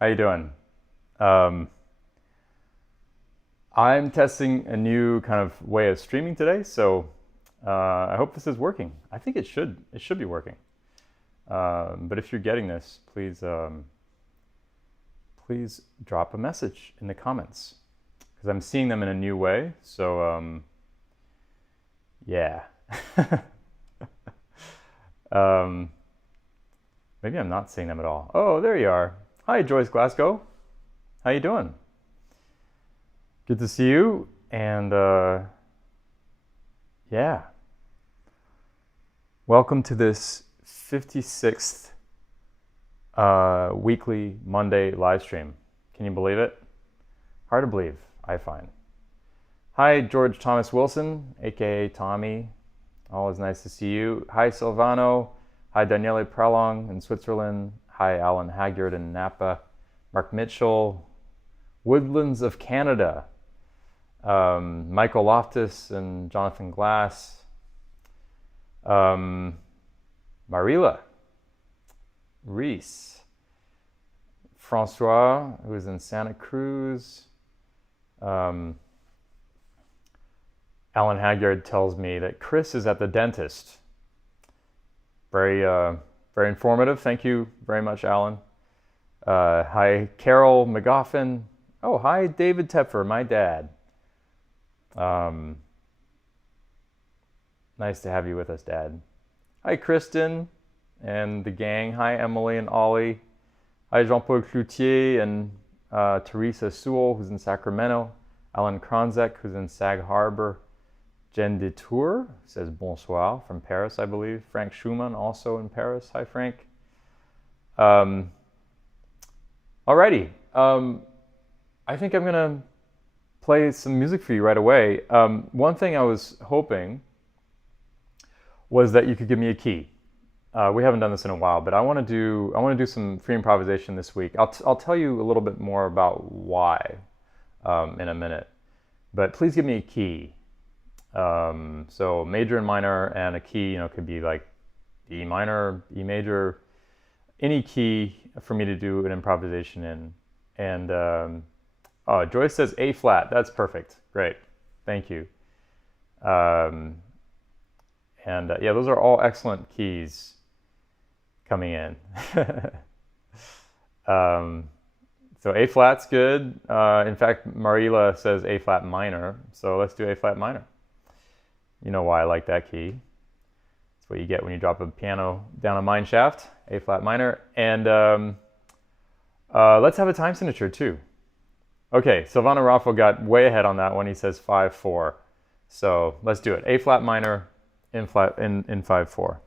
How you doing? Um, I'm testing a new kind of way of streaming today, so I hope this is working. I think it should. It should be working. But if you're getting this, please drop a message in the comments because I'm seeing them in a new way. So yeah. um, Maybe I'm not seeing them at all. Oh, there you are. Hi, Joyce Glasgow. How you doing? Good to see you. And yeah, welcome to this 56th weekly Monday live stream. Can you believe it? Hard to believe, I find. Hi, George Thomas Wilson, aka Tommy. Always nice to see you. Hi, Silvano. Hi, Daniele Prelong in Switzerland. Hi, Alan Haggard in Napa. Mark Mitchell. Woodlands of Canada. Michael Loftus and Jonathan Glass. Marila. Reese. Francois, who's in Santa Cruz. Alan Haggard tells me that Chris is at the dentist. Very informative. Thank you very much, Alan. Hi, Carol McGoffin. Oh, hi, David Tepfer, my dad. Nice to have you with us, Dad. Hi, Kristen and the gang. Hi, Emily and Ollie. Hi, Jean-Paul Cloutier and Teresa Sewell, who's in Sacramento. Alan Kronzek, who's in Sag Harbor. Jen Detour says bonsoir from Paris, I believe. Frank Schumann, also in Paris. Hi, Frank. Alrighty. I think I'm going to play some music for you right away. One thing I was hoping was that you could give me a key. We haven't done this in a while, but I want to do some free improvisation this week. I'll tell you a little bit more about why in a minute. But please give me a key. So major and minor, and a key, could be like E minor, E major, any key for me to do an improvisation in. And oh, Joyce says A flat. That's perfect. Great. Thank you. And yeah, those are all excellent keys coming in. So A flat's good. In fact, Marila says A flat minor. So let's do A flat minor. You know why I like that key. That's what you get when you drop a piano down a mine shaft, A flat minor. And let's have a time signature too. Okay, Silvano Raffo got way ahead on that one. He says 5/4. So let's do it. A flat minor in 5/4.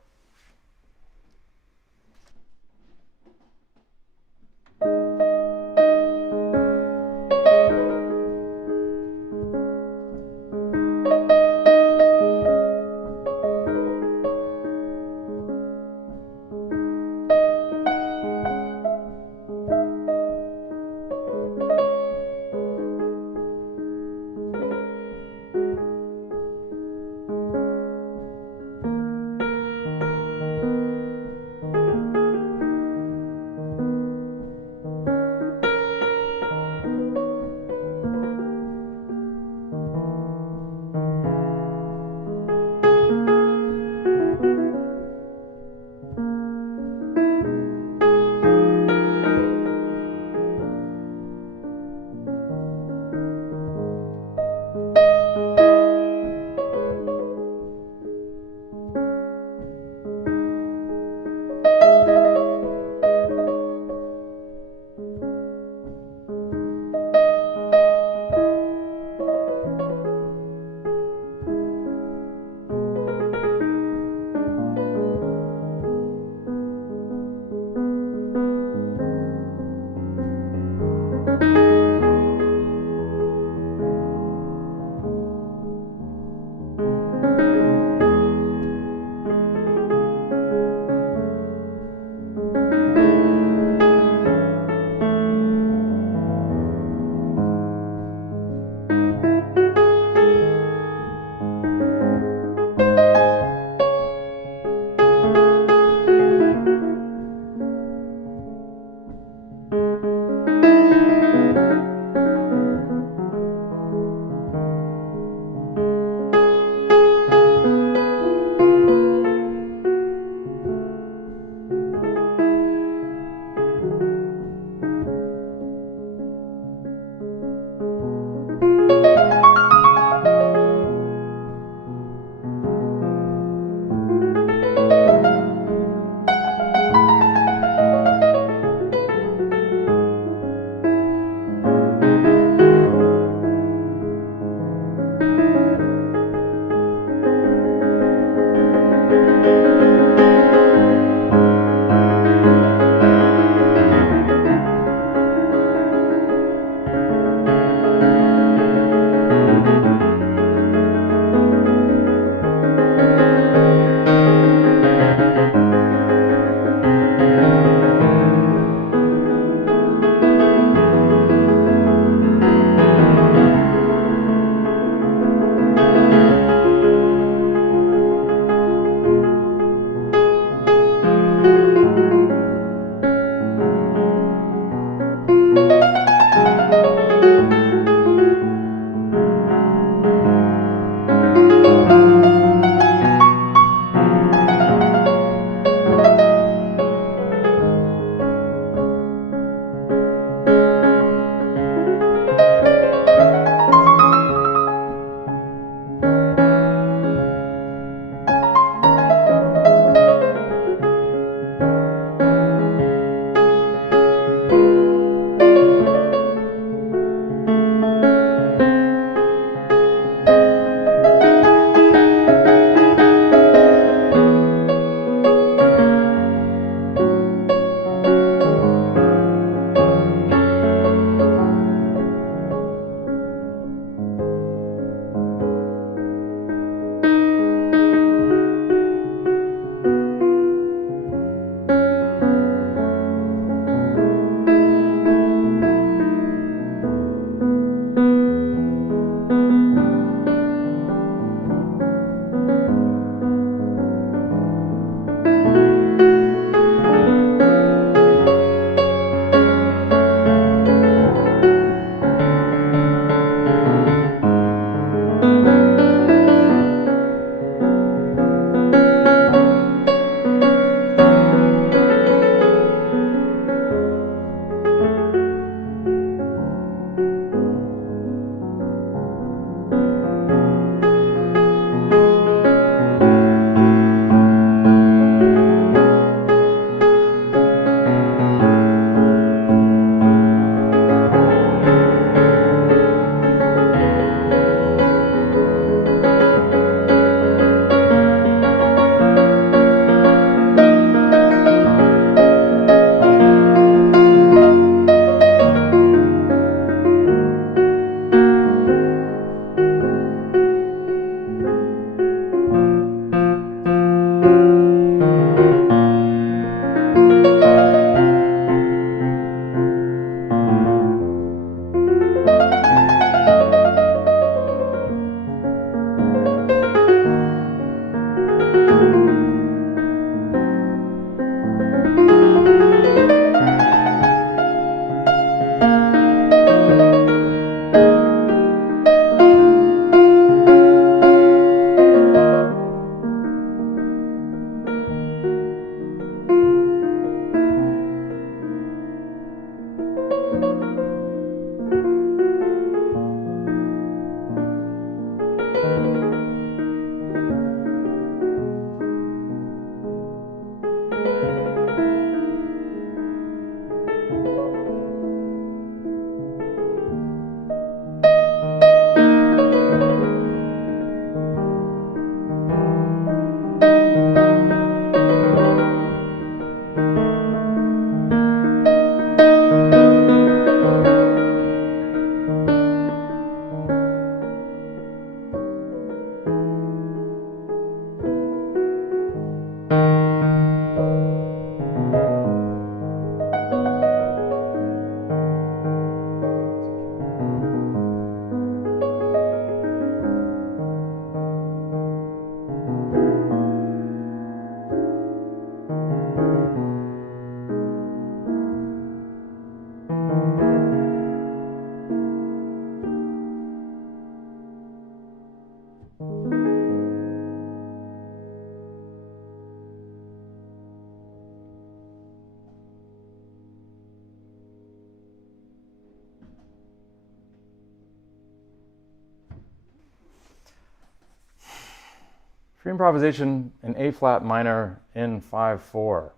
Free improvisation in A flat minor in 5/4.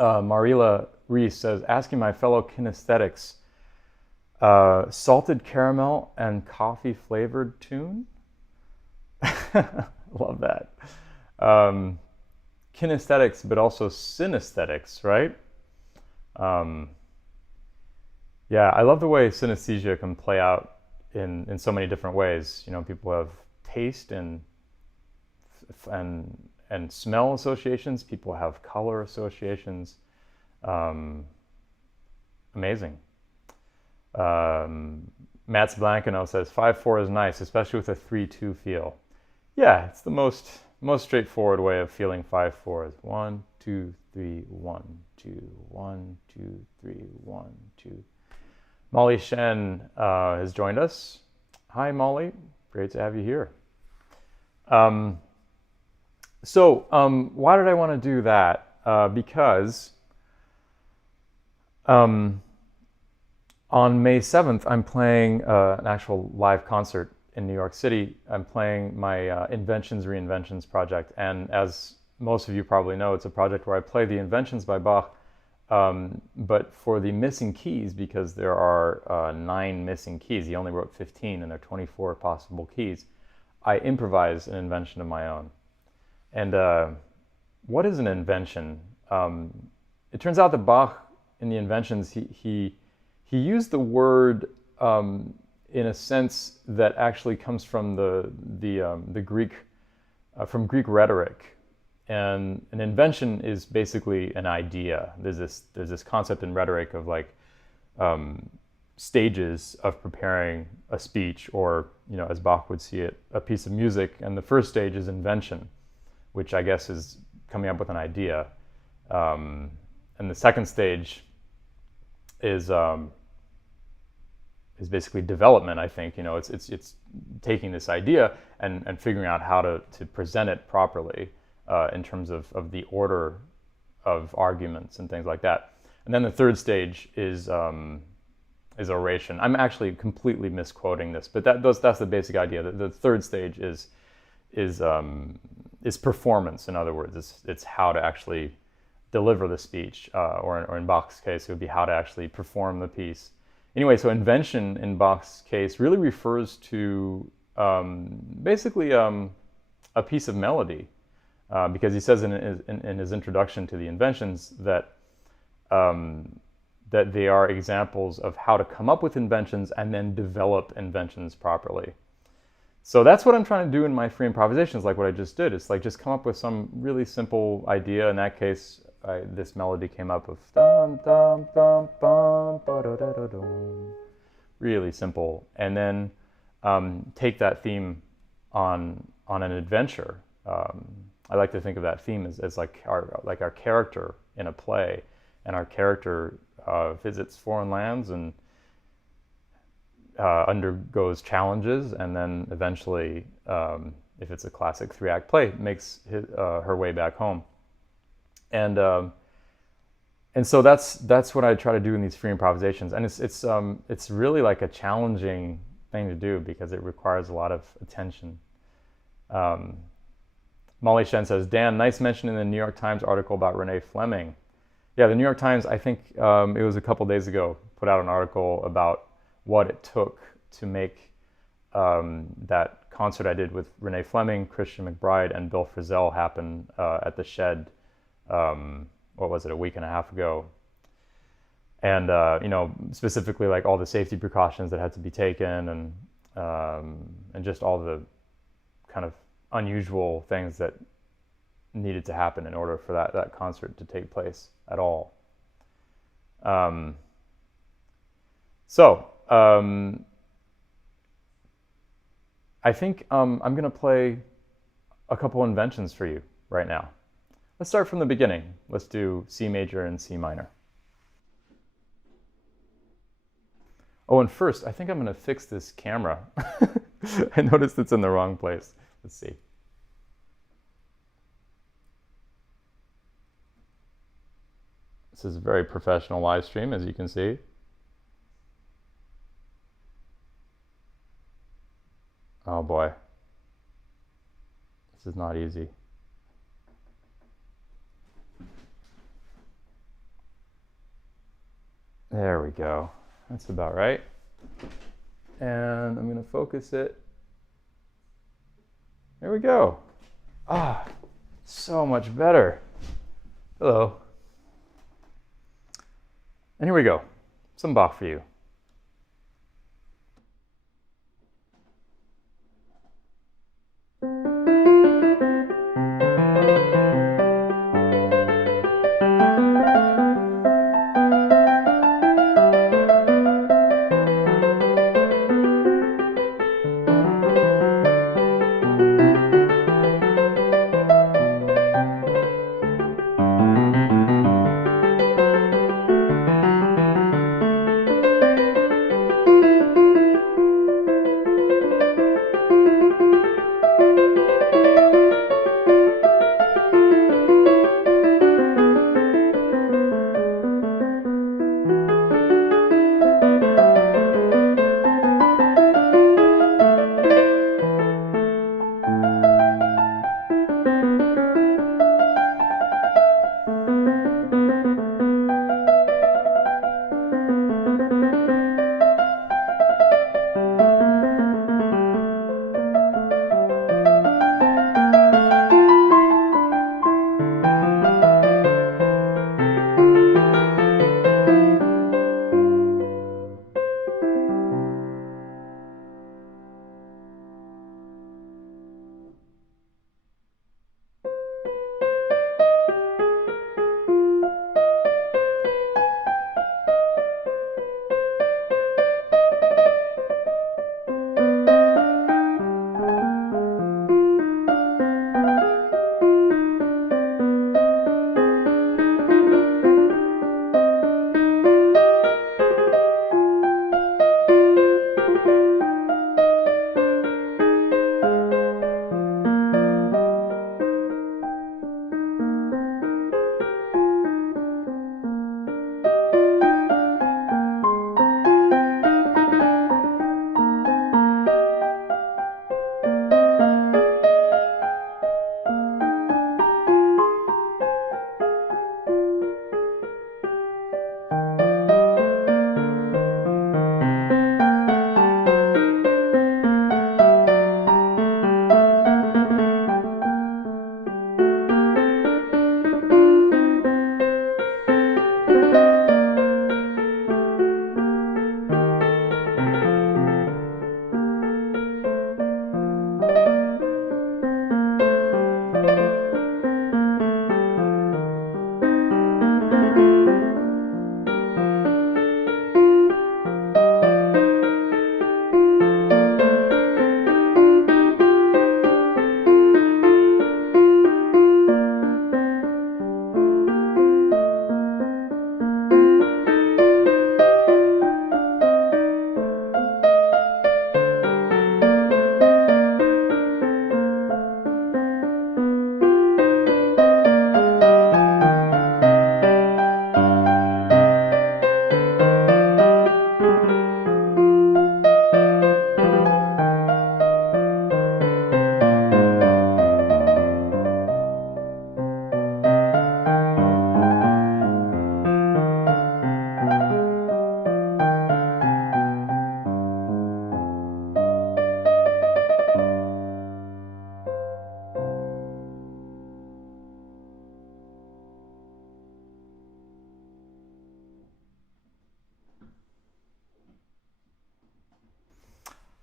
Marila Reese says, asking my fellow kinesthetics, salted caramel and coffee flavored tune? Love that. Kinesthetics, but also synesthetics, right? Yeah, I love the way synesthesia can play out in so many different ways. You know, people have taste and smell associations. People have color associations. Amazing. Mats Blankano says 5/4 is nice, especially with a 3/2 feel. Yeah, it's the most straightforward way of feeling 5/4 is 1, 2, 3, 1, 2, 1, 2, 3, 1, 2. Molly Shen has joined us. Hi, Molly. Great to have you here. So why did I want to do that? Because on May 7th, I'm playing an actual live concert in New York City. I'm playing my Inventions Reinventions project. And as most of you probably know, it's a project where I play the Inventions by Bach, but for the missing keys, because there are 9 missing keys. He only wrote 15, and there are 24 possible keys. I improvise an invention of my own. And what is an invention? It turns out that Bach, in the Inventions, he used the word in a sense that actually comes from the Greek, from Greek rhetoric. And an invention is basically an idea. There's this concept in rhetoric of like stages of preparing a speech, or, you know, as Bach would see it, a piece of music. And the first stage is invention, which I guess is coming up with an idea. And the second stage is basically development. I think, you know, it's taking this idea and figuring out how to present it properly in terms of the order of arguments and things like that. And then the third stage is oration. I'm actually completely misquoting this, but that's the basic idea. The third stage is performance. In other words, it's how to actually deliver the speech, or in Bach's case, it would be how to actually perform the piece. Anyway, so invention in Bach's case really refers to basically a piece of melody, because he says in his introduction to the Inventions that that they are examples of how to come up with inventions and then develop inventions properly. So that's what I'm trying to do in my free improvisations, like what I just did. It's like just come up with some really simple idea. In that case, this melody came up of dum dum dum bum ba da da da dum. Really simple, and then take that theme on an adventure. I like to think of that theme as like our character in a play, and our character visits foreign lands and undergoes challenges, and then eventually, if it's a classic 3-act play, makes her way back home. And so that's what I try to do in these free improvisations, and it's really like a challenging thing to do because it requires a lot of attention. Molly Shen says, Dan, nice mention in the New York Times article about Renee Fleming. Yeah, the New York Times, I think it was a couple days ago, put out an article about what it took to make that concert I did with Renee Fleming, Christian McBride, and Bill Frisell happen at the Shed, what was it, a week and a half ago. And, you know, specifically like all the safety precautions that had to be taken, and just all the kind of unusual things that needed to happen in order for that concert to take place at all. I think I'm going to play a couple inventions for you right now. Let's start from the beginning. Let's do C major and C minor. Oh, and first, I think I'm going to fix this camera. I noticed it's in the wrong place. Let's see. This is a very professional live stream, as you can see. Oh boy. This is not easy. There we go. That's about right. And I'm going to focus it. There we go. Ah, so much better. Hello. And here we go. Some Bach for you.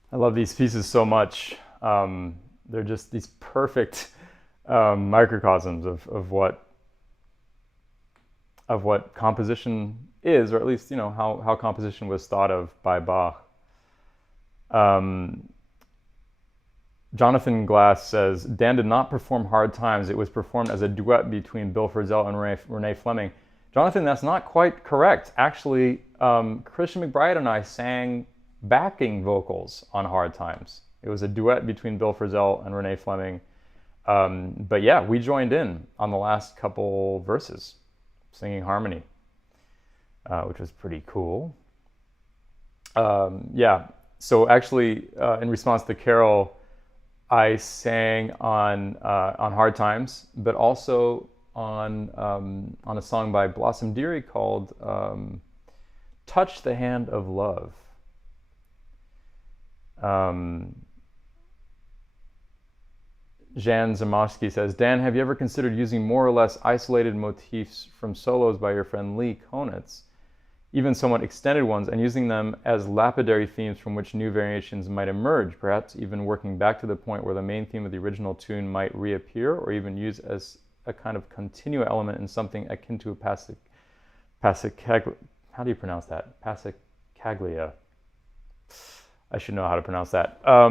I love these pieces so much. They're just these perfect microcosms of what composition is, or at least how composition was thought of by Bach. Jonathan Glass says, Dan did not perform Hard Times. It was performed as a duet between Bill Frisell and Renee Fleming. Jonathan, that's not quite correct. Actually, Christian McBride and I sang backing vocals on Hard Times. It was a duet between Bill Frisell and Renee Fleming. But yeah, we joined in on the last couple verses, singing harmony, which was pretty cool. Yeah, so actually, in response to Carol, I sang on Hard Times, but also on a song by Blossom Dearie called Touch the Hand of Love. Jan Zamoski says, Dan, have you ever considered using more or less isolated motifs from solos by your friend Lee Konitz, even somewhat extended ones, and using them as lapidary themes from which new variations might emerge, perhaps even working back to the point where the main theme of the original tune might reappear, or even used as a kind of continual element in something akin to a how do you pronounce that? Passacaglia. I should know how to pronounce that. I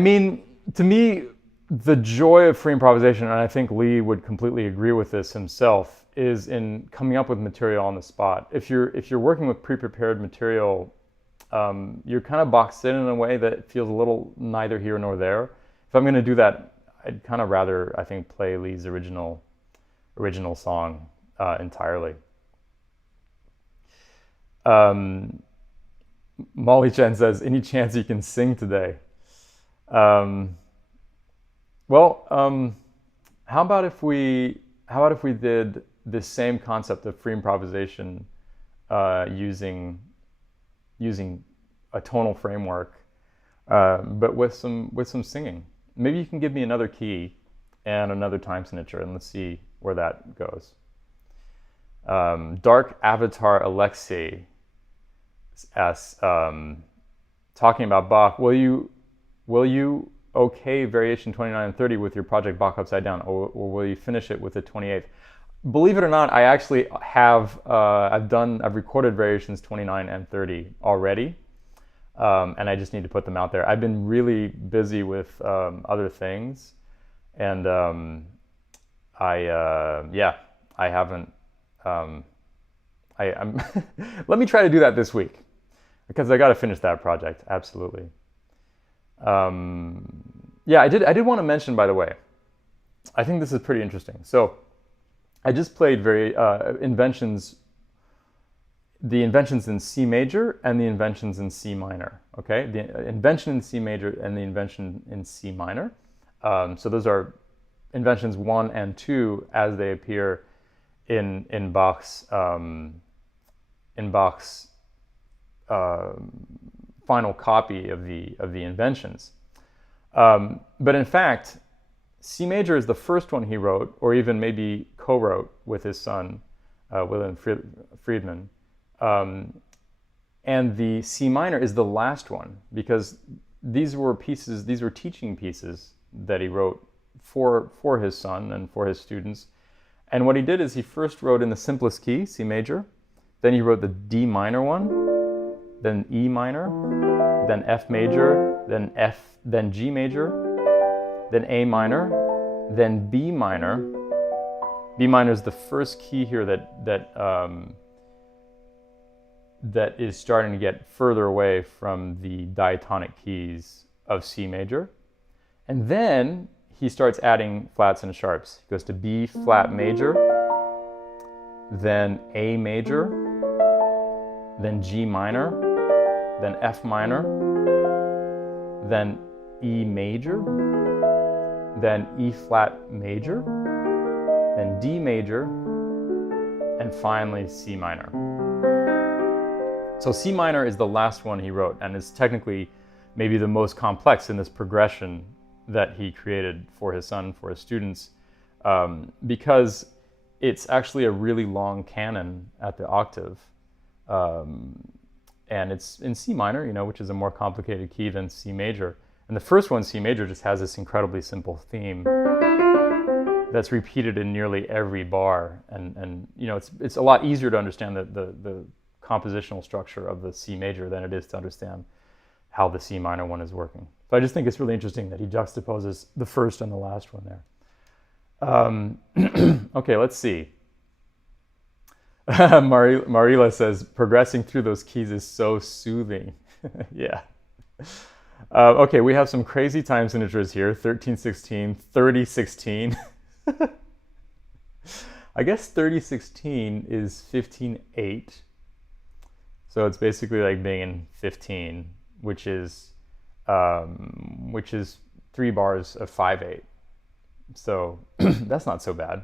mean, to me, the joy of free improvisation, and I think Lee would completely agree with this himself, is in coming up with material on the spot. If you're working with pre-prepared material, you're kind of boxed in a way that feels a little neither here nor there. If I'm going to do that, I'd kind of rather, I think, play Lee's original song entirely. Molly Chen says, any chance you can sing today? How about if we did this same concept of free improvisation using a tonal framework, but with some singing. Maybe you can give me another key and another time signature, and let's see where that goes. Dark Avatar Alexei asks, talking about Bach, will you okay variation 29 and 30 with your project Bach Upside Down, or will you finish it with the 28th? Believe it or not, I actually have I've recorded variations 29 and 30 already, and I just need to put them out there. I've been really busy with other things, and I haven't. I'm let me try to do that this week, because I got to finish that project. Absolutely. I did want to mention, by the way, I think this is pretty interesting. So I just played the inventions in C major and the inventions in C minor. Okay, the invention in C major and the invention in C minor. So those are inventions 1 and 2 as they appear in Bach's final copy of the inventions. But in fact, C major is the first one he wrote, or even maybe co-wrote with his son, Wilhelm Friedman. And the C minor is the last one, because these were teaching pieces that he wrote for his son and for his students. And what he did is he first wrote in the simplest key, C major, then he wrote the D minor one, then E minor, then F major, then G major, then A minor, then B minor. B minor is the first key here that is starting to get further away from the diatonic keys of C major. And then he starts adding flats and sharps. He goes to B flat major, then A major, then G minor, then F minor, then E major, then E flat major, then D major, and finally C minor. So C minor is the last one he wrote, and is technically maybe the most complex in this progression that he created for his son, for his students, because it's actually a really long canon at the octave. And it's in C minor, which is a more complicated key than C major. And the first one, C major, just has this incredibly simple theme that's repeated in nearly every bar. And it's a lot easier to understand the compositional structure of the C major than it is to understand how the C minor one is working. So I just think it's really interesting that he juxtaposes the first and the last one there. Okay, let's see. Marila says, progressing through those keys is so soothing. Yeah. Okay, we have some crazy time signatures here. 1316, 3016. I guess 3016 is 15/8. So it's basically like being in 15, which is which is 3 bars of 5/8. So that's not so bad.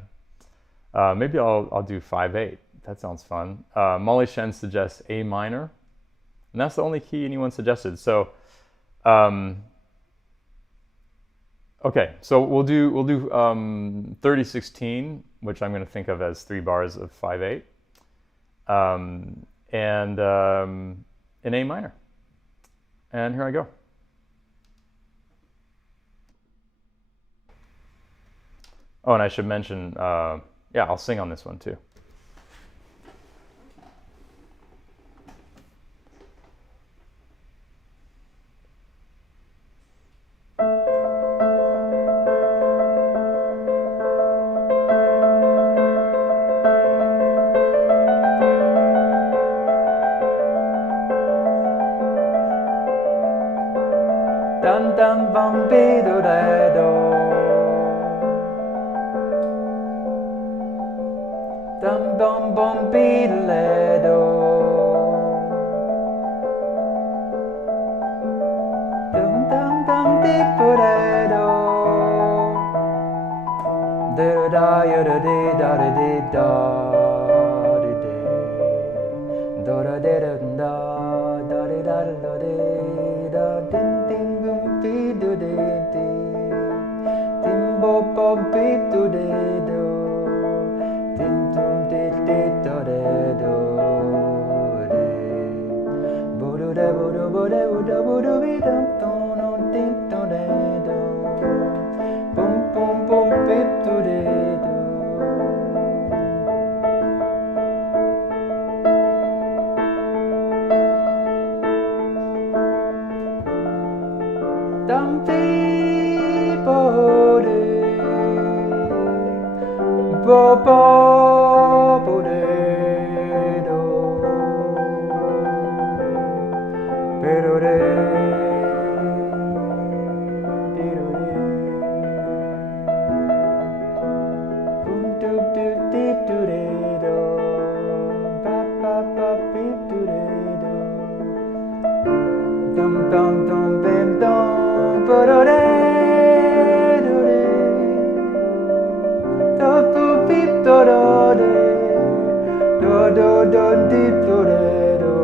Maybe I'll do 5/8. That sounds fun. Molly Shen suggests A minor, and that's the only key anyone suggested. So, okay, so we'll do 3016, which I'm going to think of as 3 bars of 5/8, and in A minor. And here I go. Oh, and I should mention, yeah, I'll sing on this one too. Dum dum bum be do da do. Dum dum bum be da do. Dum dum dum di do da do. Da da ya da di da da di da di di. Do da di da da da di da da di da din din boom be do di di. Dim bo bo beep do di do. Dim dum di di do di do di. Bo do da bo do bo da bo da bo do be dum dum dum dim dum da do. Boom boom boom beep do di do. Dum dee bo dee bo bo bo dee do be do dee dee do dee boom doo doo dee doo dee do ba ba ba beep doo dee do dum dum dum bam dum. Do do do do do do beep do do do do do deep do do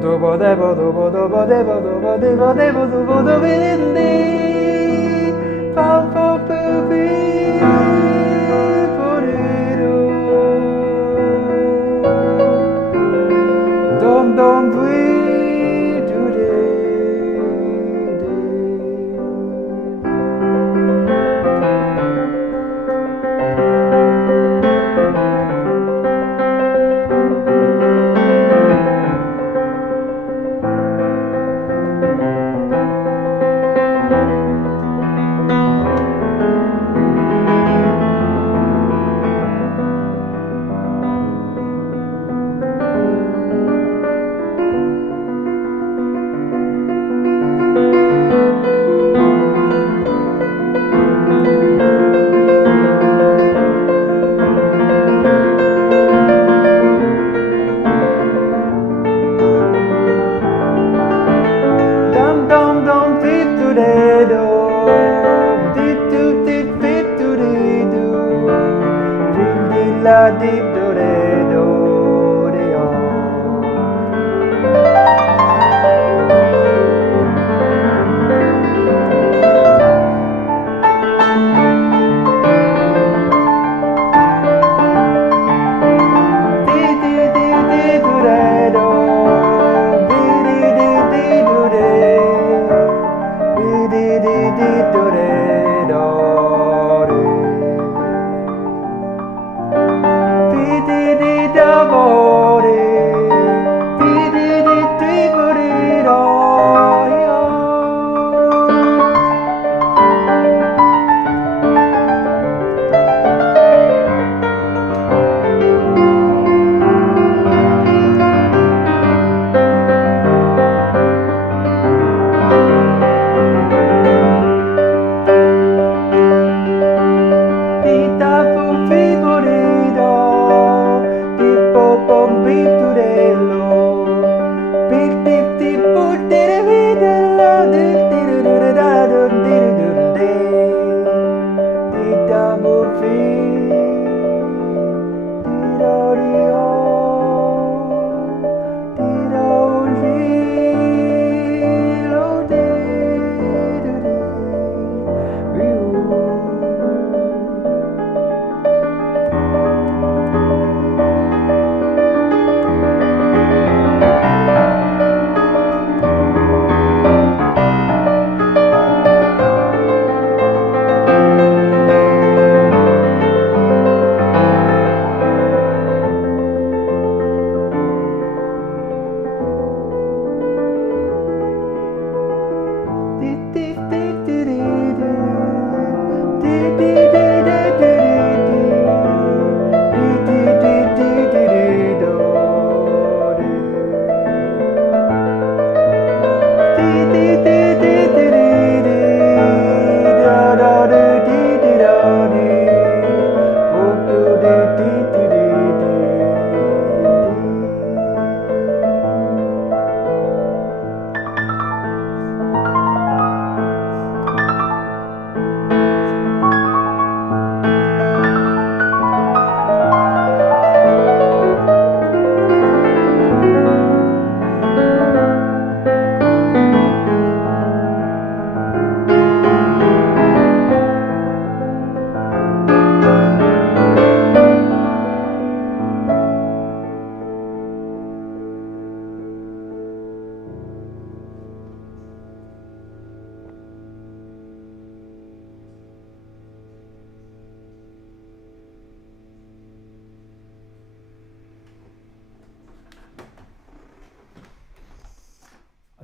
do bo de bo do bo do bo de bo do bo de bo de bo do bo do be di pa pa pa be bo do dum dum dwi do de. La di do re do re o. Di di di di do re do. Di di di di do re. Di di di di do re do re. Di di di da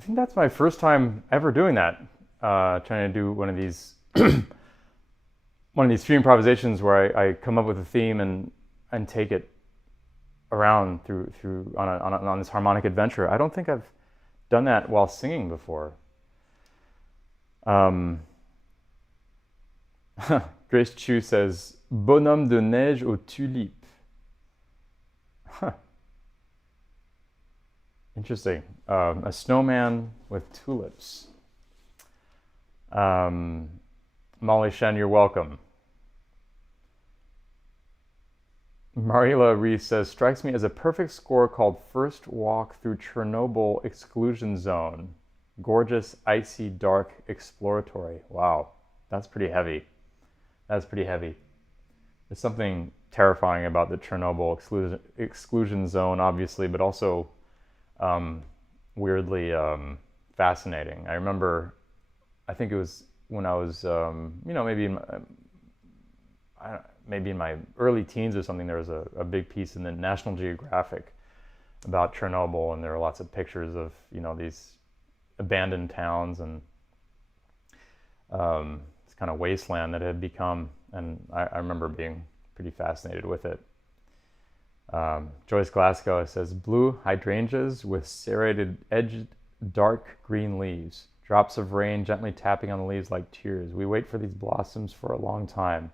I think that's my first time ever doing that. Trying to do one of these stream improvisations where I come up with a theme and take it around through on this harmonic adventure. I don't think I've done that while singing before. Grace Chu says, bonhomme de neige aux tulipes. Huh. Interesting. A snowman with tulips. Molly Shen, you're welcome. Marila Reese says, strikes me as a perfect score called First Walk Through Chernobyl Exclusion Zone. Gorgeous, icy, dark, exploratory. Wow, that's pretty heavy. That's pretty heavy. There's something terrifying about the Chernobyl exclusion zone, obviously, but also weirdly fascinating. I remember, I think it was when I was, maybe in my early teens or something, there was a big piece in the National Geographic about Chernobyl, and there were lots of pictures of, these abandoned towns and this kind of wasteland that it had become, and I remember being pretty fascinated with it. Joyce Glasgow says, blue hydrangeas with serrated edged dark green leaves. Drops of rain gently tapping on the leaves like tears. We wait for these blossoms for a long time.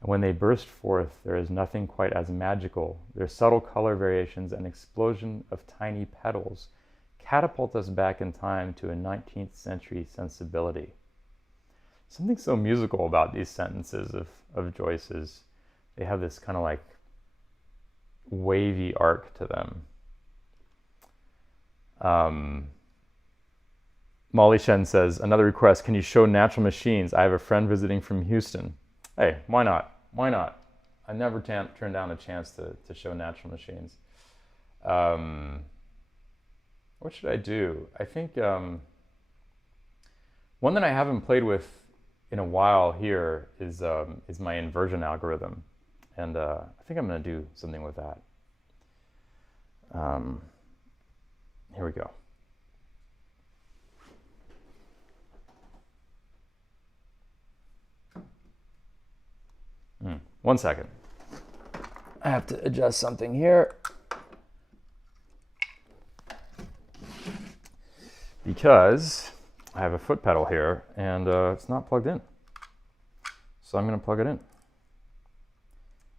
And when they burst forth, there is nothing quite as magical. Their subtle color variations and explosion of tiny petals catapult us back in time to a 19th century sensibility. Something so musical about these sentences of Joyce's. They have this kind of like wavy arc to them. Molly Shen says, another request, can you show Natural Machines? I have a friend visiting from Houston. Hey, why not? Why not? I never turn down a chance to show Natural Machines. What should I do? I think one that I haven't played with in a while here is my inversion algorithm. And I think I'm going to do something with that. Here we go. 1 second. I have to adjust something here because I have a foot pedal here and it's not plugged in. So I'm going to plug it in.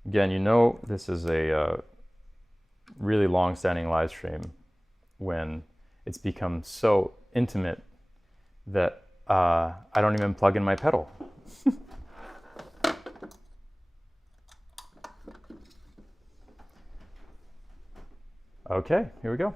Again, this is a really long-standing live stream when it's become so intimate that I don't even plug in my pedal. Okay, here we go.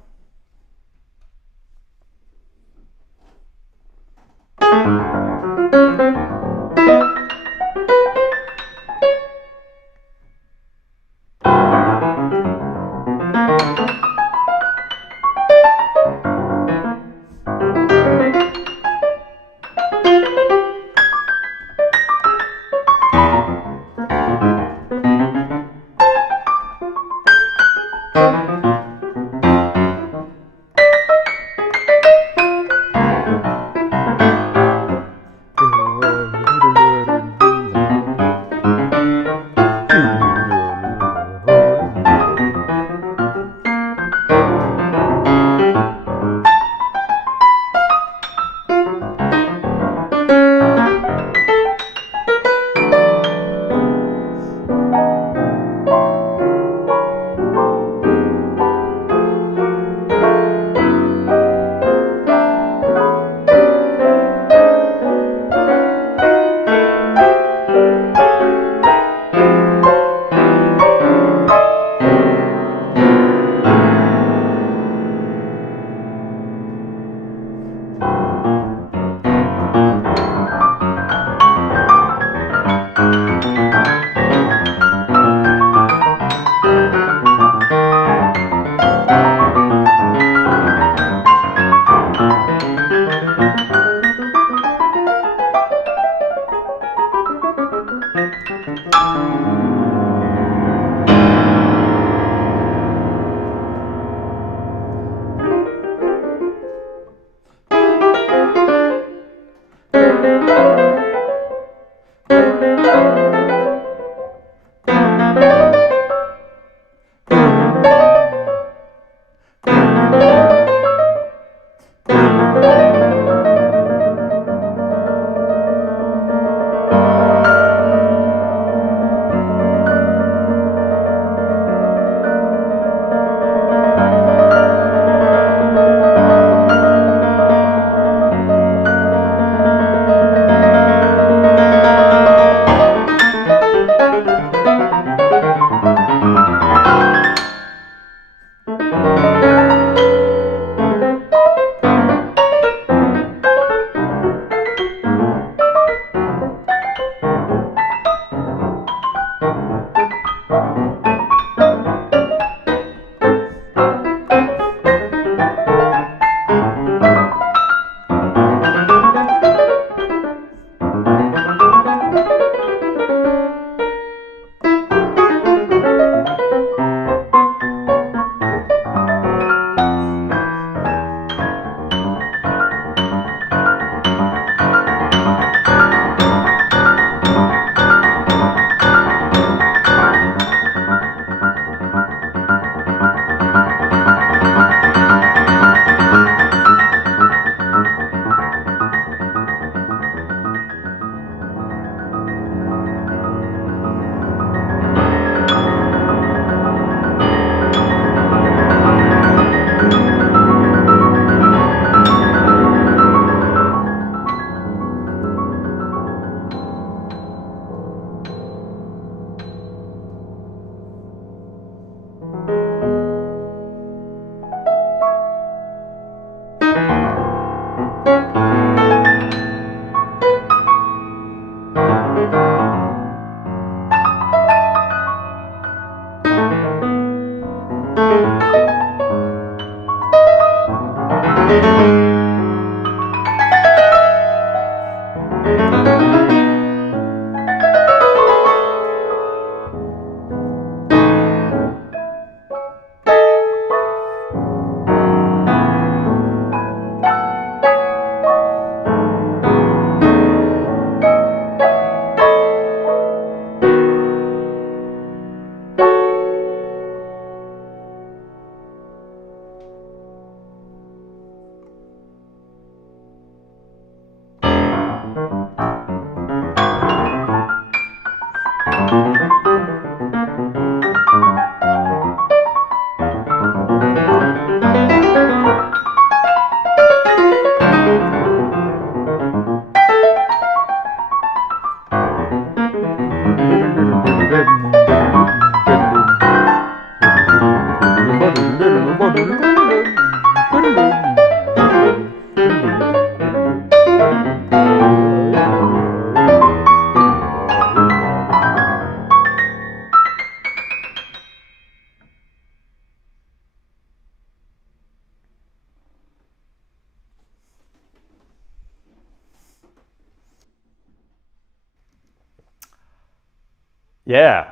Yeah,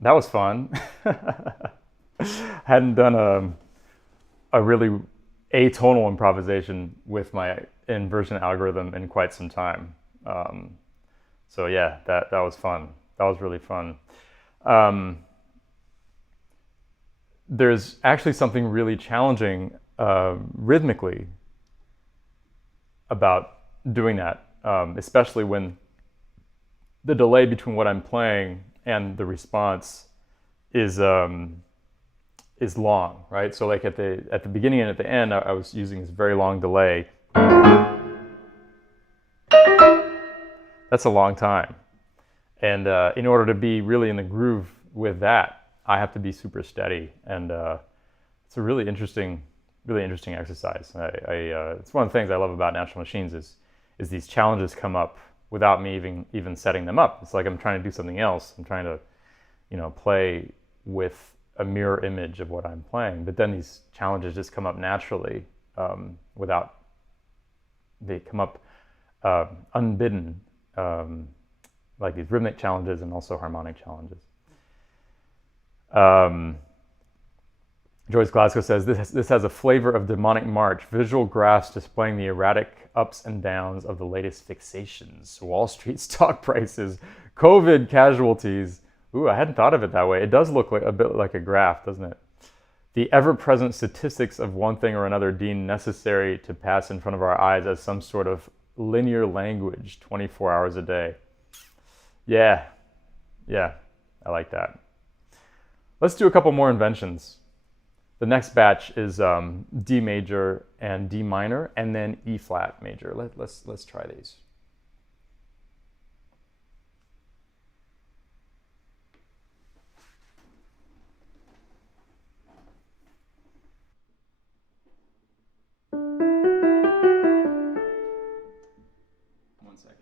that was fun. Hadn't done a really atonal improvisation with my inversion algorithm in quite some time. So yeah, that was fun. That was really fun. There's actually something really challenging rhythmically about doing that, especially when the delay between what I'm playing and the response is long, right? So like at the beginning and at the end, I was using this very long delay. That's a long time, and in order to be really in the groove with that, I have to be super steady, and it's a really interesting exercise. It's one of the things I love about Natural Machines is these challenges come up without me even setting them up. It's like I'm trying to do something else. I'm trying to, play with a mirror image of what I'm playing. But then these challenges just come up naturally, without they come up unbidden, like these rhythmic challenges and also harmonic challenges. Joyce Glasgow says, this has a flavor of demonic march, visual graphs displaying the erratic ups and downs of the latest fixations, Wall Street stock prices, COVID casualties. Ooh, I hadn't thought of it that way. It does look like a bit like a graph, doesn't it? The ever-present statistics of one thing or another deemed necessary to pass in front of our eyes as some sort of linear language 24 hours a day. Yeah, I like that. Let's do a couple more inventions. The next batch is D major and D minor, and then E flat major. Let's try these. One second.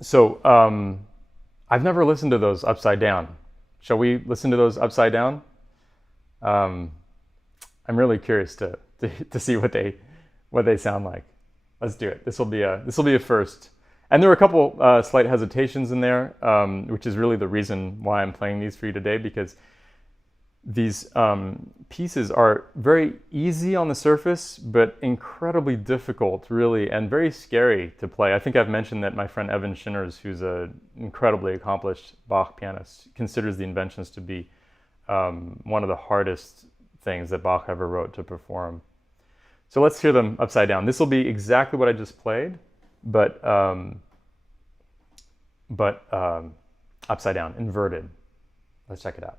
So I've never listened to those upside down. Shall we listen to those upside down? Um, I'm really curious to see what they sound like. Let's do it. This will be a first. And there were a couple slight hesitations in there, which is really the reason why I'm playing these for you today, because these pieces are very easy on the surface, but incredibly difficult, really, and very scary to play. I think I've mentioned that my friend Evan Shinners, who's an incredibly accomplished Bach pianist, considers the Inventions to be one of the hardest things that Bach ever wrote to perform. So let's hear them upside down. This will be exactly what I just played, but upside down, inverted. Let's check it out.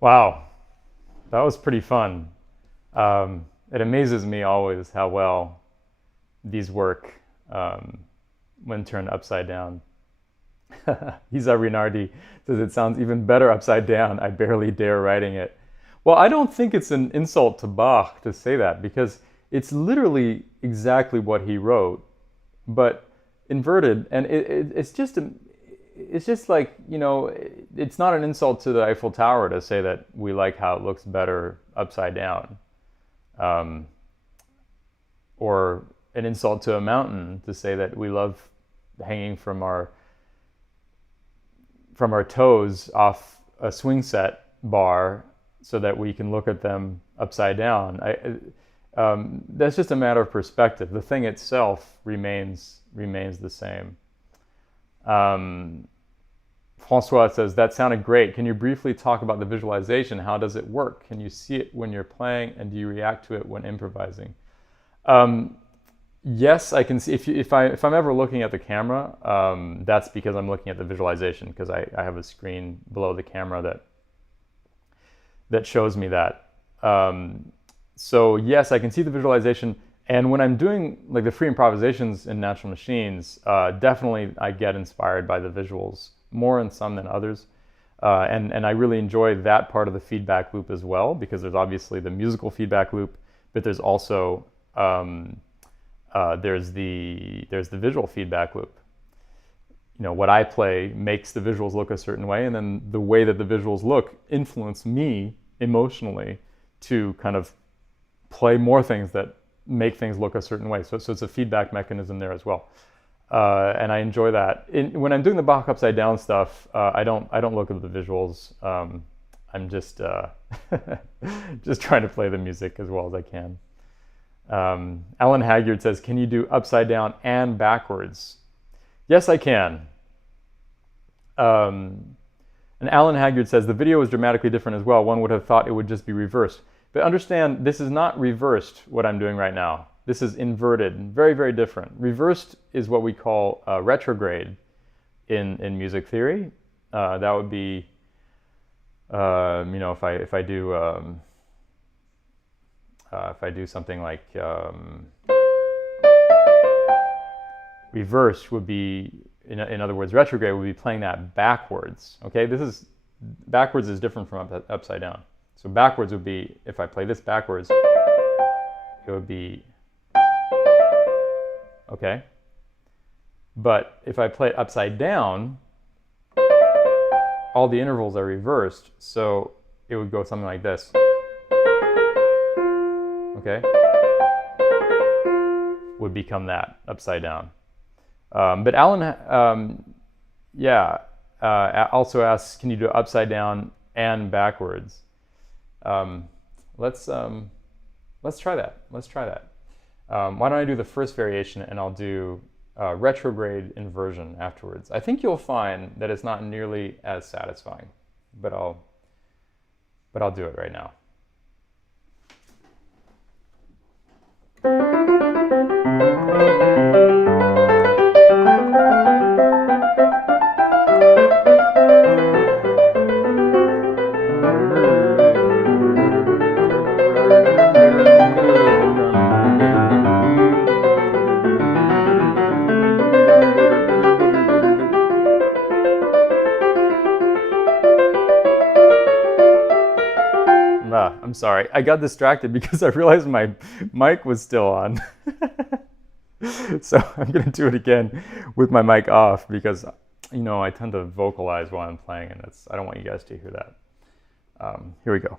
Wow, that was pretty fun. It amazes me always how well these work when turned upside down. Isa Rinardi says it sounds even better upside down. I barely dare writing it. Well, I don't think it's an insult to Bach to say that because it's literally exactly what he wrote, but inverted, and it's just like, you know, it's not an insult to the Eiffel Tower to say that we like how it looks better upside down, um, or an insult to a mountain to say that we love hanging from our toes off a swing set bar so that we can look at them upside down. That's just a matter of perspective. The thing itself remains the same. Francois says, that sounded great. Can you briefly talk about the visualization? How does it work? Can you see it when you're playing, and do you react to it when improvising? Yes, I can see. If I'm ever looking at the camera, that's because I'm looking at the visualization, because I have a screen below the camera that shows me that. So yes, I can see the visualization. And when I'm doing like the free improvisations in Natural Machines, definitely I get inspired by the visuals, more in some than others. And I really enjoy that part of the feedback loop as well, because there's obviously the musical feedback loop, but there's also there's the visual feedback loop. You know, what I play makes the visuals look a certain way, and then the way that the visuals look influence me emotionally to kind of play more things that make things look a certain way. So it's a feedback mechanism there as well. And I enjoy that. When I'm doing the Bach upside down stuff, I don't look at the visuals. I'm just just trying to play the music as well as I can. Alan Haggard says, can you do upside down and backwards? Yes, I can. And Alan Haggard says, the video is dramatically different as well. One would have thought it would just be reversed. But understand, this is not reversed, what I'm doing right now. This is inverted, very, very different. Reversed is what we call retrograde in music theory. That would be, you know, if I do something like reverse would be, in other words, retrograde would be playing that backwards. Okay, backwards is different from upside down. So backwards would be, if I play this backwards, it would be, okay. But if I play it upside down, all the intervals are reversed, so it would go something like this. Okay? Would become that, upside down. But Alan, also asks, can you do upside down and backwards? Let's try that. Let's try that. Why don't I do the first variation, and I'll do retrograde inversion afterwards. I think you'll find that it's not nearly as satisfying, but I'll do it right now. I'm sorry, I got distracted because I realized my mic was still on. So I'm going to do it again with my mic off because, you know, I tend to vocalize while I'm playing, and I don't want you guys to hear that. Here we go.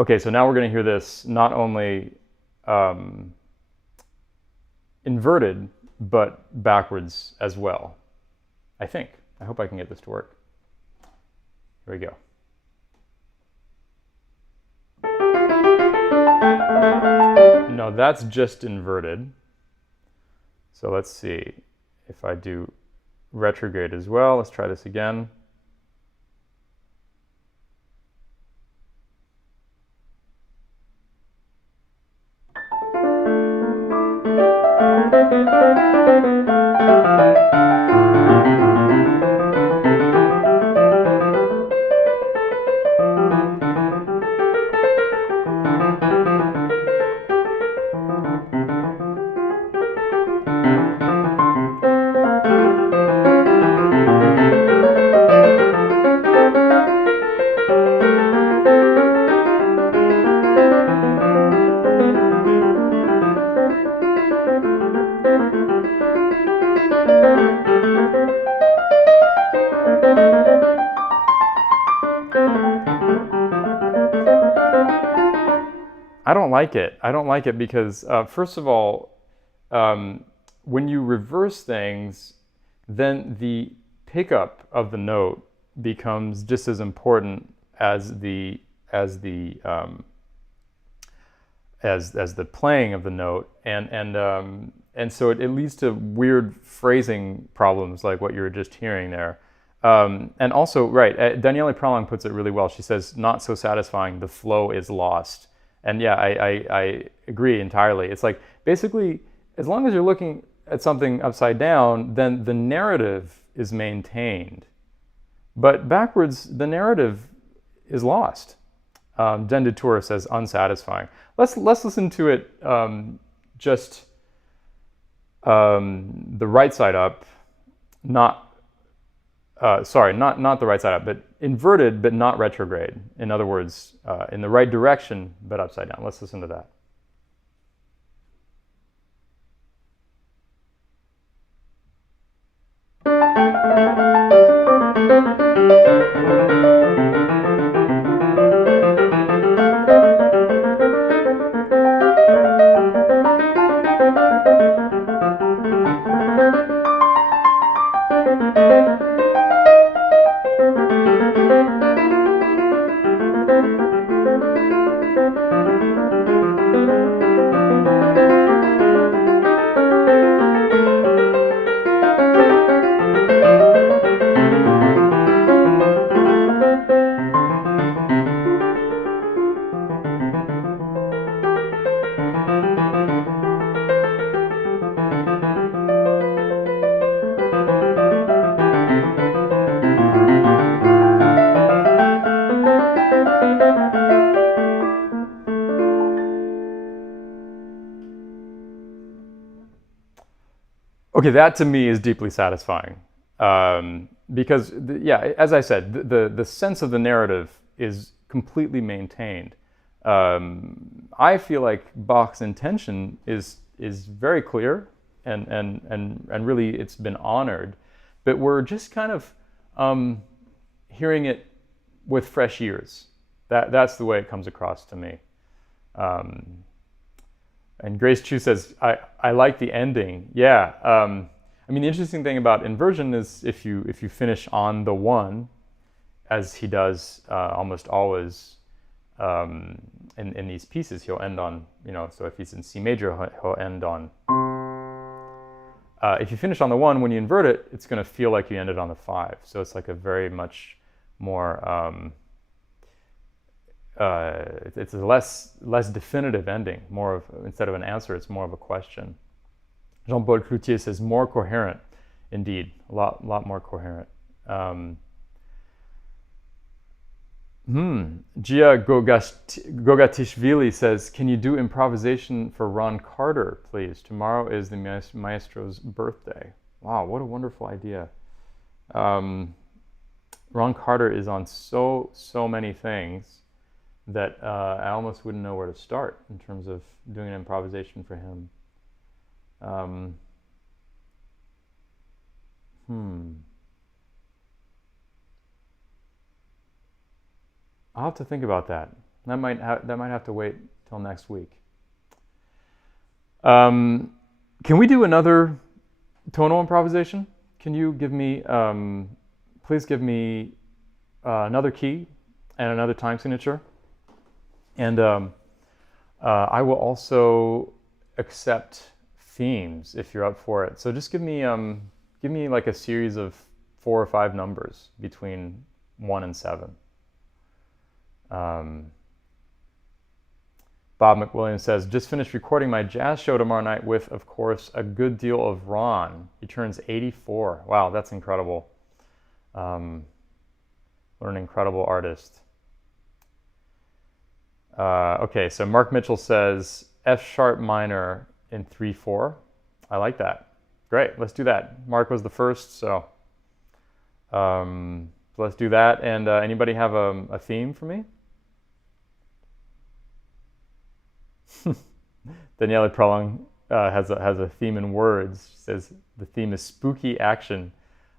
Okay, so now we're going to hear this not only inverted, but backwards as well. I think. I hope I can get this to work. Here we go. No, that's just inverted. So let's see if I do retrograde as well. Let's try this again. I don't like it. I don't like it because, first of all, when you reverse things, then the pickup of the note becomes just as important as the playing of the note, and so it leads to weird phrasing problems like what you were just hearing there. And also, right, Daniele Prolong puts it really well. She says, "Not so satisfying. The flow is lost." And yeah, I agree entirely. It's like basically, as long as you're looking at something upside down, then the narrative is maintained. But backwards, the narrative is lost. Den de Tour says unsatisfying. Let's listen to it just the right side up, not the right side up, but inverted, but not retrograde. In other words, in the right direction, but upside down. Let's listen to that. Okay, that to me is deeply satisfying, because yeah, as I said, the sense of the narrative is completely maintained. I feel like Bach's intention is very clear, and really it's been honored, but we're just kind of hearing it with fresh ears. That's the way it comes across to me. And Grace Chu says, I like the ending. Yeah. I mean, the interesting thing about inversion is if you finish on the one, as he does almost always in these pieces, he'll end on, so if he's in C major, he'll end on. If you finish on the one, when you invert it, it's going to feel like you ended on the five. So it's like a very much more, it's a less definitive ending. More of, instead of an answer, it's more of a question. Jean-Paul Cloutier says more coherent, indeed, a lot more coherent. Gia Gogatishvili says, can you do improvisation for Ron Carter, please? Tomorrow is the maestro's birthday. Wow, what a wonderful idea. Ron Carter is on so many things that I almost wouldn't know where to start in terms of doing an improvisation for him. I'll have to think about that. That might have to wait till next week. Can we do another tonal improvisation? Can you give me, please give me another key and another time signature, and I will also accept themes if you're up for it. So just give me like a series of 4 or 5 numbers between 1 and 7. Bob McWilliams says, just finished recording my jazz show tomorrow night with, of course, a good deal of Ron. He turns 84. Wow, that's incredible. What an incredible artist. Okay, so Mark Mitchell says F sharp minor in 3/4. I like that. Great, let's do that. Mark was the first, so let's do that. And anybody have a theme for me? Daniela Prolong has a theme in words. She says the theme is spooky action.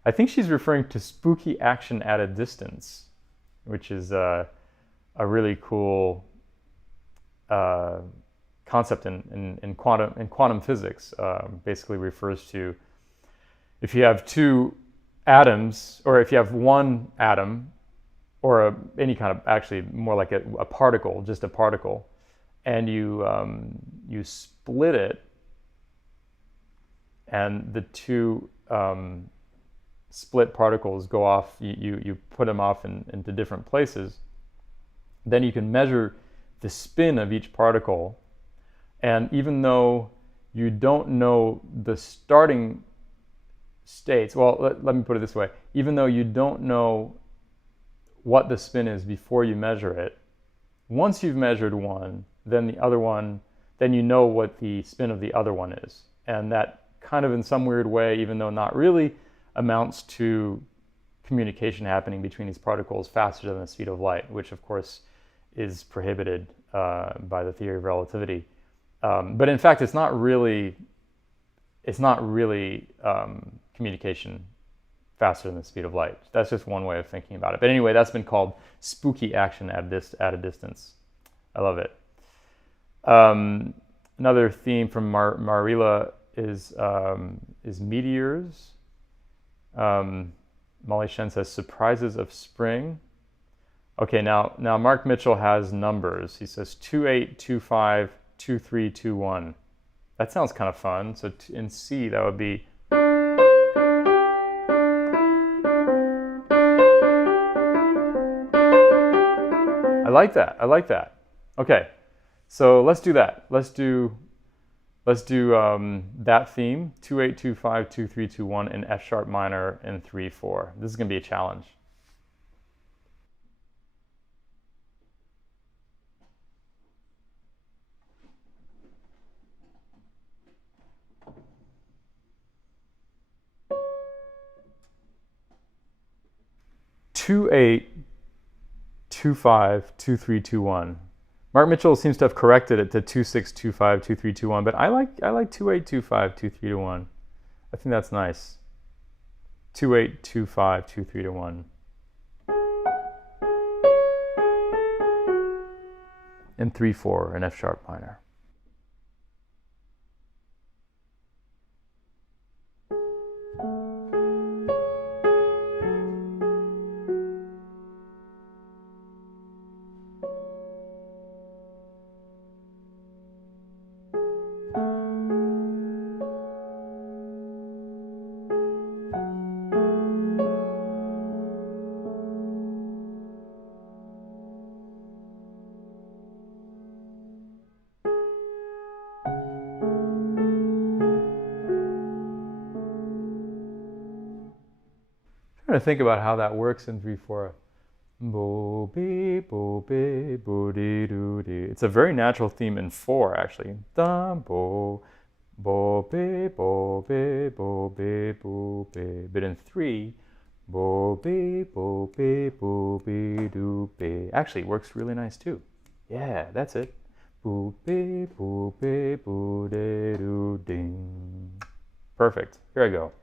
I think she's referring to spooky action at a distance, which is a really cool concept in quantum physics. Basically refers to if you have 2 atoms, or if you have 1 atom, or any kind of, actually more like a particle, just a particle, and you split it, and the 2 split particles go off, you put them off into different places, then you can measure the spin of each particle, and even though you don't know the starting states, well, let me put it this way, even though you don't know what the spin is before you measure it, once you've measured one, then the other one, then you know what the spin of the other one is. And that kind of in some weird way, even though not really, amounts to communication happening between these particles faster than the speed of light, which of course is prohibited by the theory of relativity. But in fact, it's not really communication faster than the speed of light. That's just one way of thinking about it. But anyway, that's been called spooky action at a distance. I love it. Another theme from Marila is meteors. Molly Shen says surprises of spring. Okay, now Mark Mitchell has numbers. He says 2825 2321. That sounds kind of fun. So in C, that would be. I like that. Okay, so let's do that. Let's do that theme, 2825 2321 in F sharp minor in 3/4. This is going to be a challenge. Two eight 25 2321. Mark Mitchell seems to have corrected it to 2625 2321, but I like 2825 2321. I think that's nice. 2825 2321. In 3/4 in F sharp minor. Trying to think about how that works in 3/4. Bo be bo be bo dee doo dee. It's a very natural theme in 4 actually. Da bo bo be bo be bo be bo be. But in 3, bo be bo be bo be do be. Actually, works really nice too. Yeah, that's it. Bo be bo be bo de do ding. Perfect. Here I go.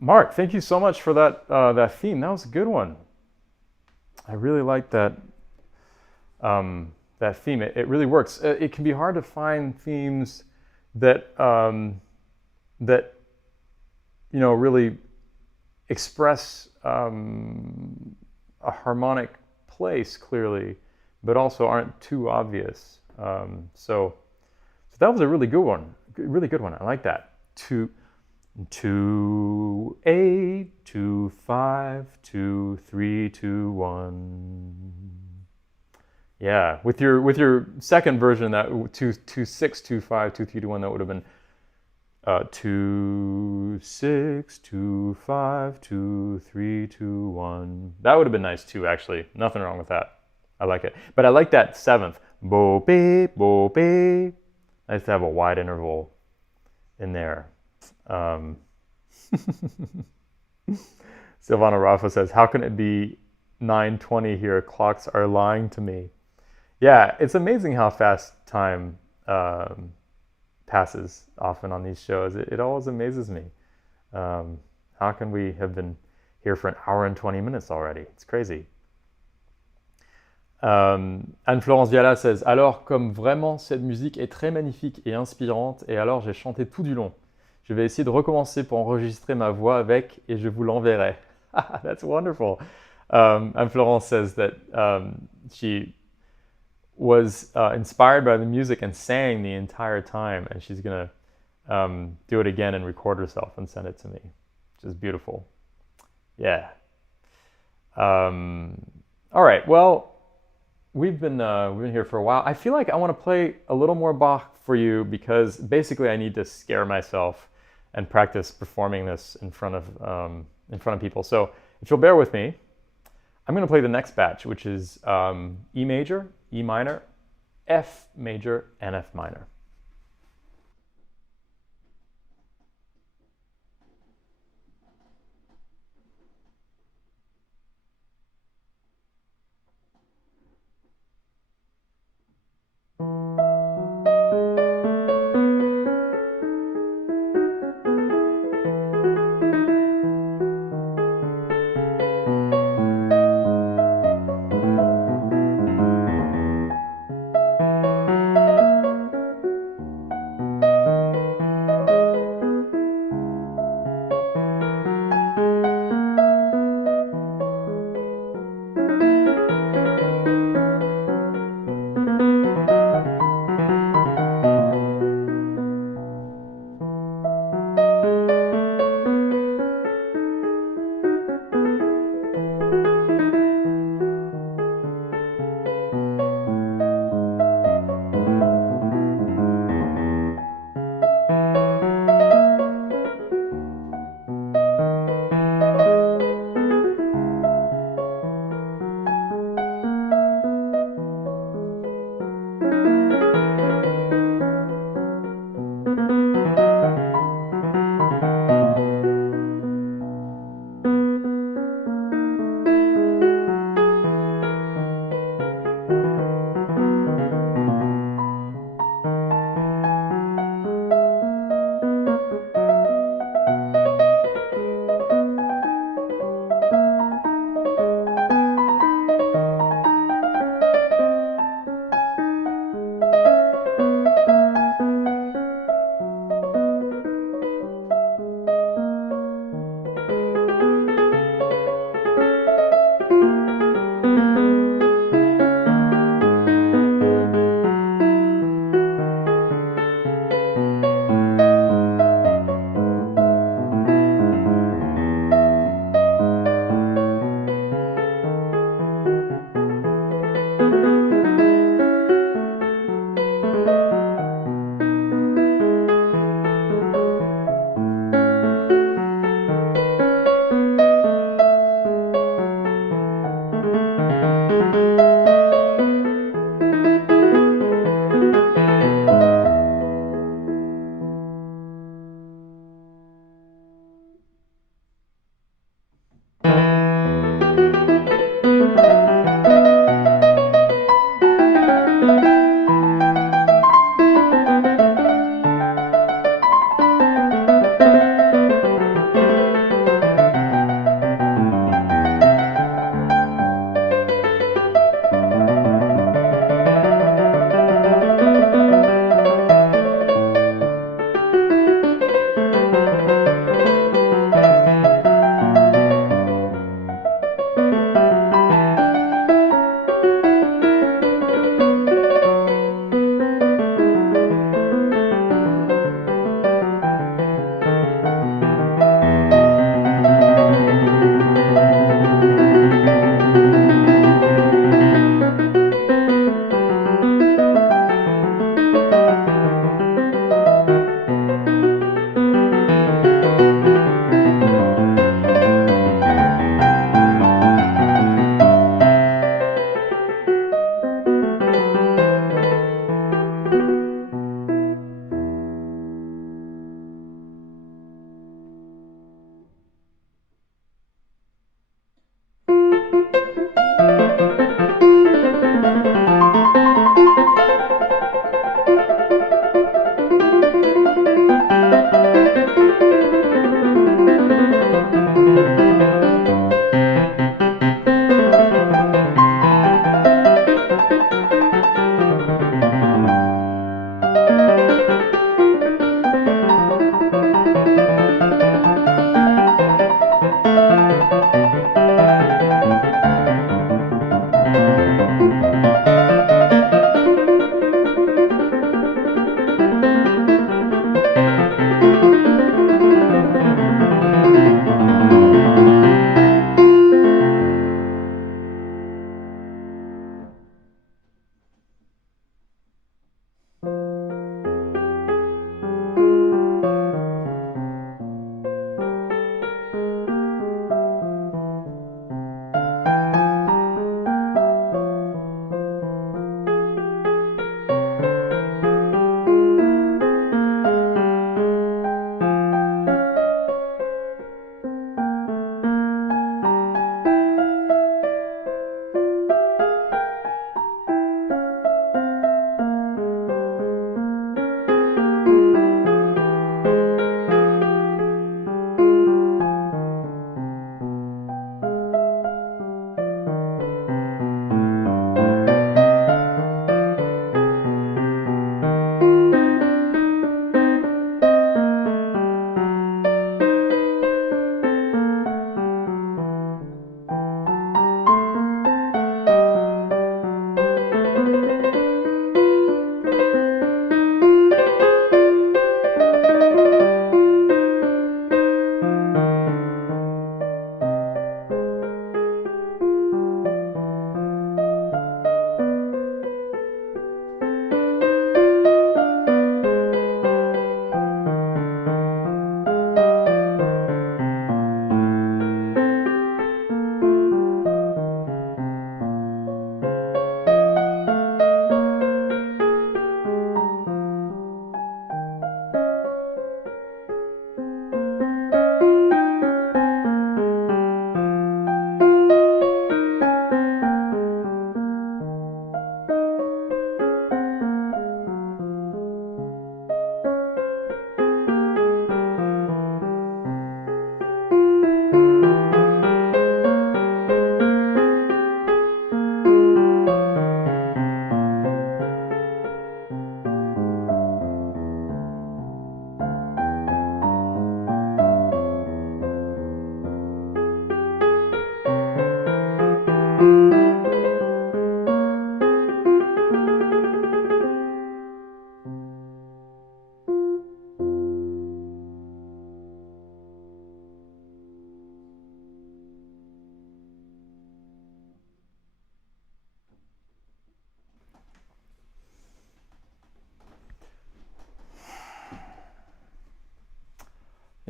Mark, thank you so much for that theme. That was a good one. I really like that theme. It really works. It can be hard to find themes that really express a harmonic place clearly, but also aren't too obvious. So that was a really good one. Really good one. I like that. 2 8 2 5 2 3 2 1. Yeah, with your second version, that 2 6 2 5 2 3 2 1, that would have been 2 6 2 5 2 3 2 1. That would have been nice too. Actually, nothing wrong with that. I like it, but I like that seventh. Bo be bo be. Nice to have a wide interval in there. Silvana Rafa says, "How can it be 9:20 here? Clocks are lying to me." Yeah, it's amazing how fast time passes often on these shows. It always amazes me. How can we have been here for an hour and 20 minutes already? It's crazy. Anne-Florence Viala says, alors comme vraiment cette musique est très magnifique et inspirante, et alors j'ai chanté tout du long. Je vais essayer de recommencer pour enregistrer ma voix avec et je vous l'enverrai. That's wonderful. Anne-Florence says that she was inspired by the music and sang the entire time, and she's going to do it again and record herself and send it to me, which is beautiful. Yeah. All right. Well, we've been here for a while. I feel like I want to play a little more Bach for you because basically I need to scare myself and practice performing this in front of people. So if you'll bear with me, I'm going to play the next batch, which is E major, E minor, F major, and F minor.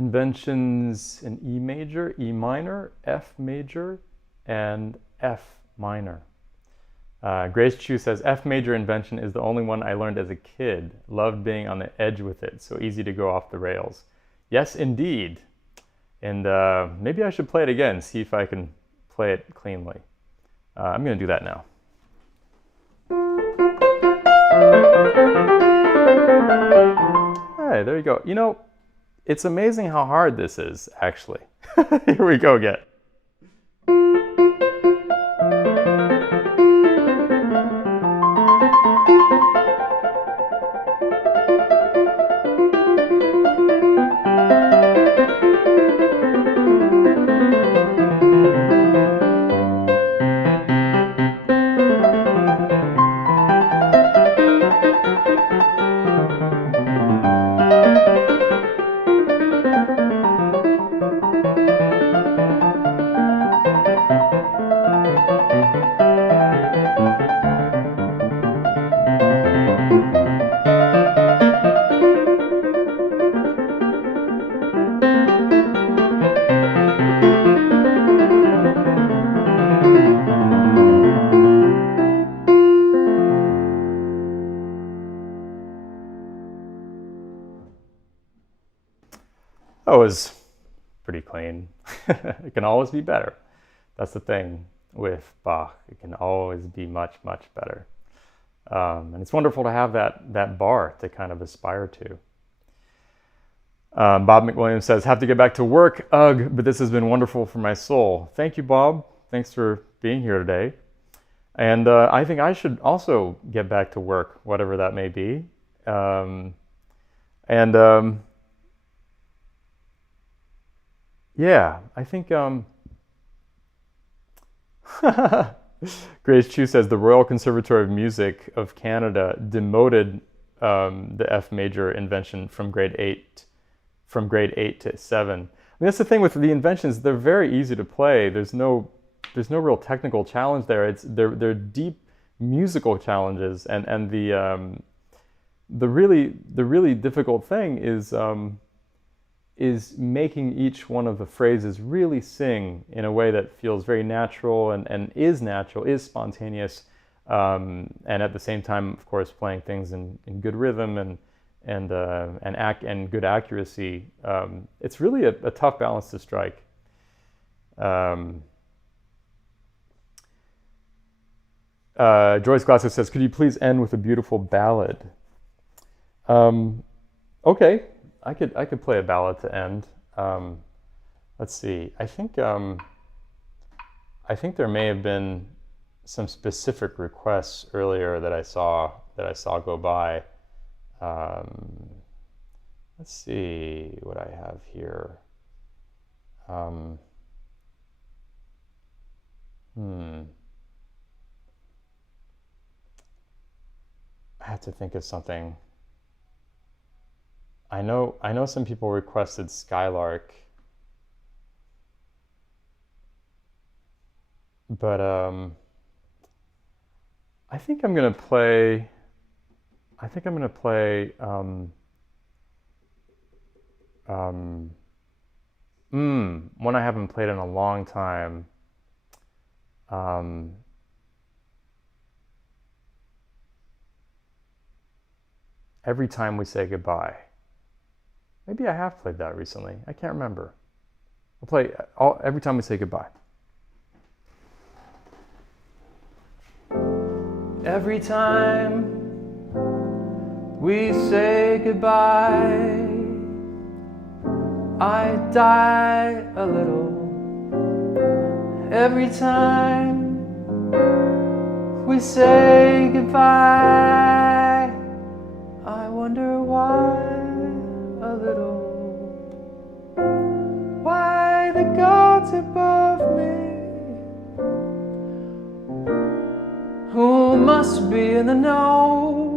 inventions in E major, E minor, F major, and F minor. Grace Chu says, F major invention is the only one I learned as a kid. Loved being on the edge with it, so easy to go off the rails. Yes, indeed. And maybe I should play it again, see if I can play it cleanly. I'm going to do that now. All right, there you go. You know, it's amazing how hard this is, actually. Here we go again. That was pretty clean. It can always be better. That's the thing with Bach. It can always be much, much better. And it's wonderful to have that bar to kind of aspire to. Bob McWilliams says, have to get back to work. Ugh, but this has been wonderful for my soul. Thank you, Bob. Thanks for being here today. And I think I should also get back to work, whatever that may be. Yeah, I think Grace Chu says the Royal Conservatory of Music of Canada demoted the F major invention from grade 8 to 7. I mean, that's the thing with the inventions; they're very easy to play. There's no real technical challenge there. They're deep musical challenges, and the really difficult thing is making each one of the phrases really sing in a way that feels very natural and is natural, is spontaneous, and at the same time, of course, playing things in good rhythm and good accuracy. It's really a tough balance to strike. Joyce Glasser says, "Could you please end with a beautiful ballad?" Okay. I could play a ballad to end. Let's see. I think there may have been some specific requests earlier that I saw go by. Let's see what I have here. I have to think of something. I know some people requested Skylark, but I think I'm gonna play one I haven't played in a long time. Every Time We Say Goodbye. Maybe I have played that recently. I can't remember. I'll play Every Time We Say Goodbye. Every time we say goodbye, I die a little. Every time we say goodbye, I wonder why a little. Why the gods above me, who must be in the know,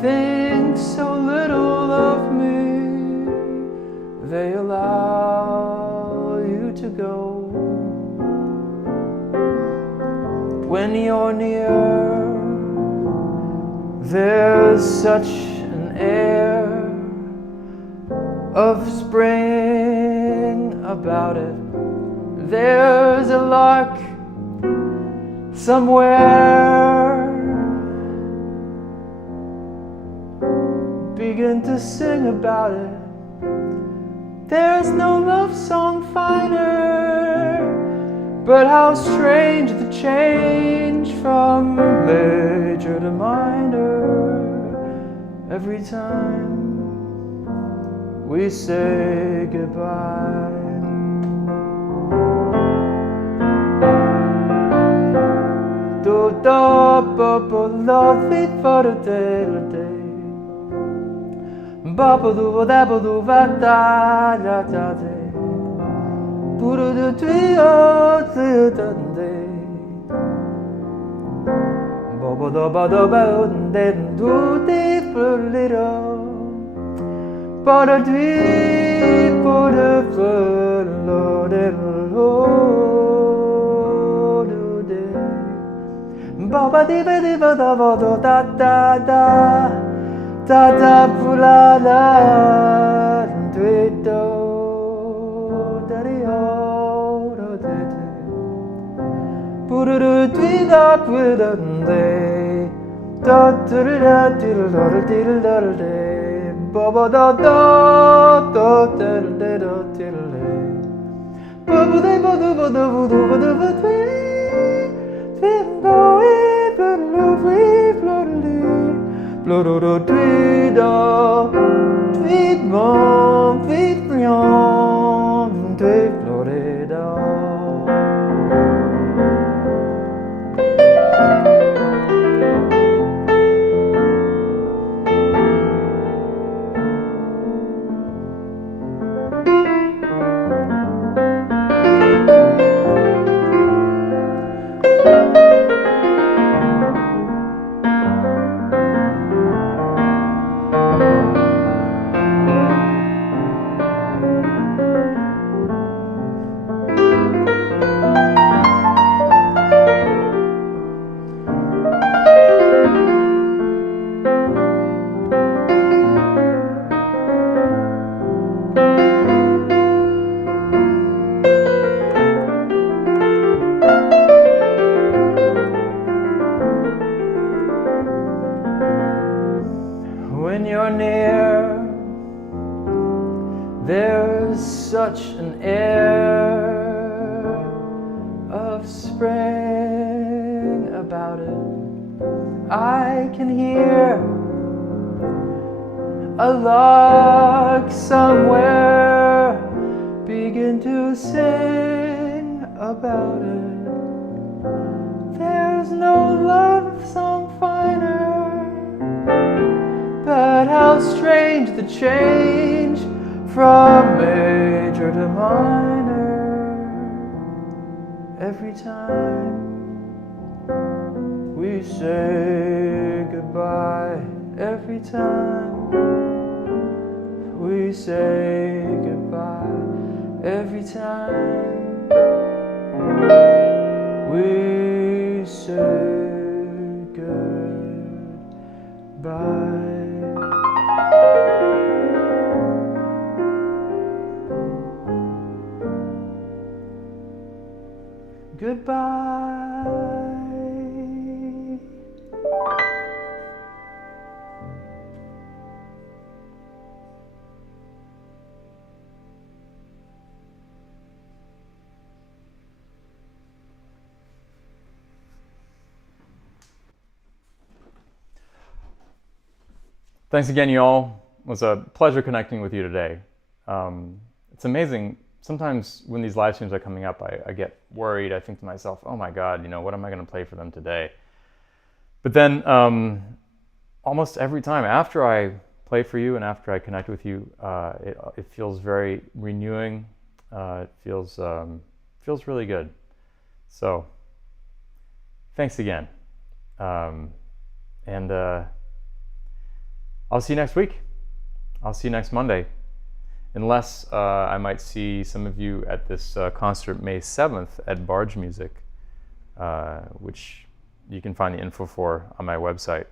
think so little of me, they allow you to go. When you're near, there's such an air of spring about it. There's a lark somewhere begin to sing about it. There's no love song finer, but how strange the change from major to minor every time we say goodbye. Do do bo bo lo fi for the day. Baba do da bo do va da da da de. Puru do twi o twi da de. Baba do ba do ba de do de little. But a deep put a lo de lo do de. Baba di ba di ba da ba do da da da. Da da pula la do da di o do de de puru twi da pula de da da da da da de baba da da da da da da baba de ba da ba da ba da ba da ba twi go e blue Flororo tweeda, tweed mon, tweed brion, tweed Florida. When you're near, there's such an air of spring about it. I can hear a lark somewhere begin to sing about it. There's no love song finer, but how strange the change from major to minor every time we say goodbye. Every time we say goodbye. Every time we say goodbye. Goodbye. Thanks again, y'all. It was a pleasure connecting with you today. It's amazing. Sometimes when these live streams are coming up, I get worried. I think to myself, oh my God, what am I going to play for them today? But then almost every time after I play for you and after I connect with you, it feels very renewing. It feels really good. So thanks again. And I'll see you next week. I'll see you next Monday. Unless I might see some of you at this concert May 7th at Barge Music, which you can find the info for on my website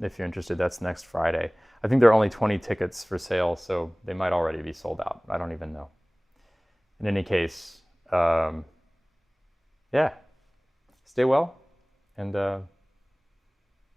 if you're interested. That's next Friday. I think there are only 20 tickets for sale, so they might already be sold out. I don't even know. In any case, yeah, stay well, and